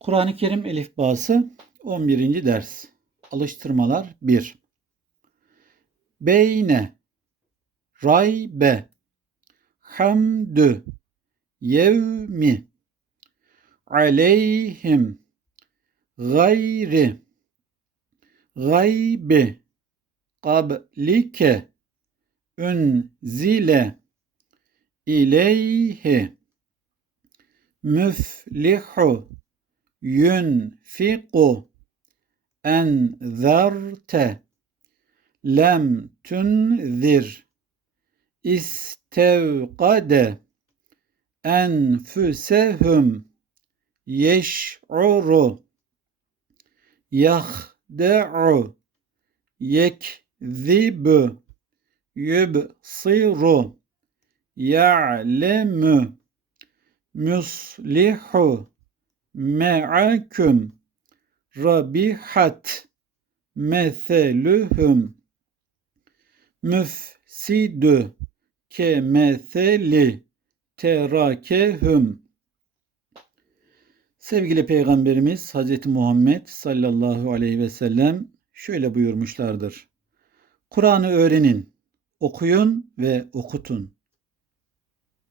Kur'an-ı Kerim Elifbası 11. ders. Alıştırmalar 1. Beyne. Raybe. Hamdü. Yevmi. Aleyhim. Gayri. Gaybi. Qablike. Unzile. İleyhi. Müflihu yunfiqu enzerte lem tunzir. İstevkade enfusehum yeş'uru. Yahde'u yekzibu yubsiru. Ya'lemu muslihu me'akum rabihat meseluhum müfsidu ke meseli terakehum Sevgili Peygamberimiz Hz. Muhammed sallallahu aleyhi ve sellem şöyle buyurmuşlardır. Kur'an'ı öğrenin, okuyun ve okutun.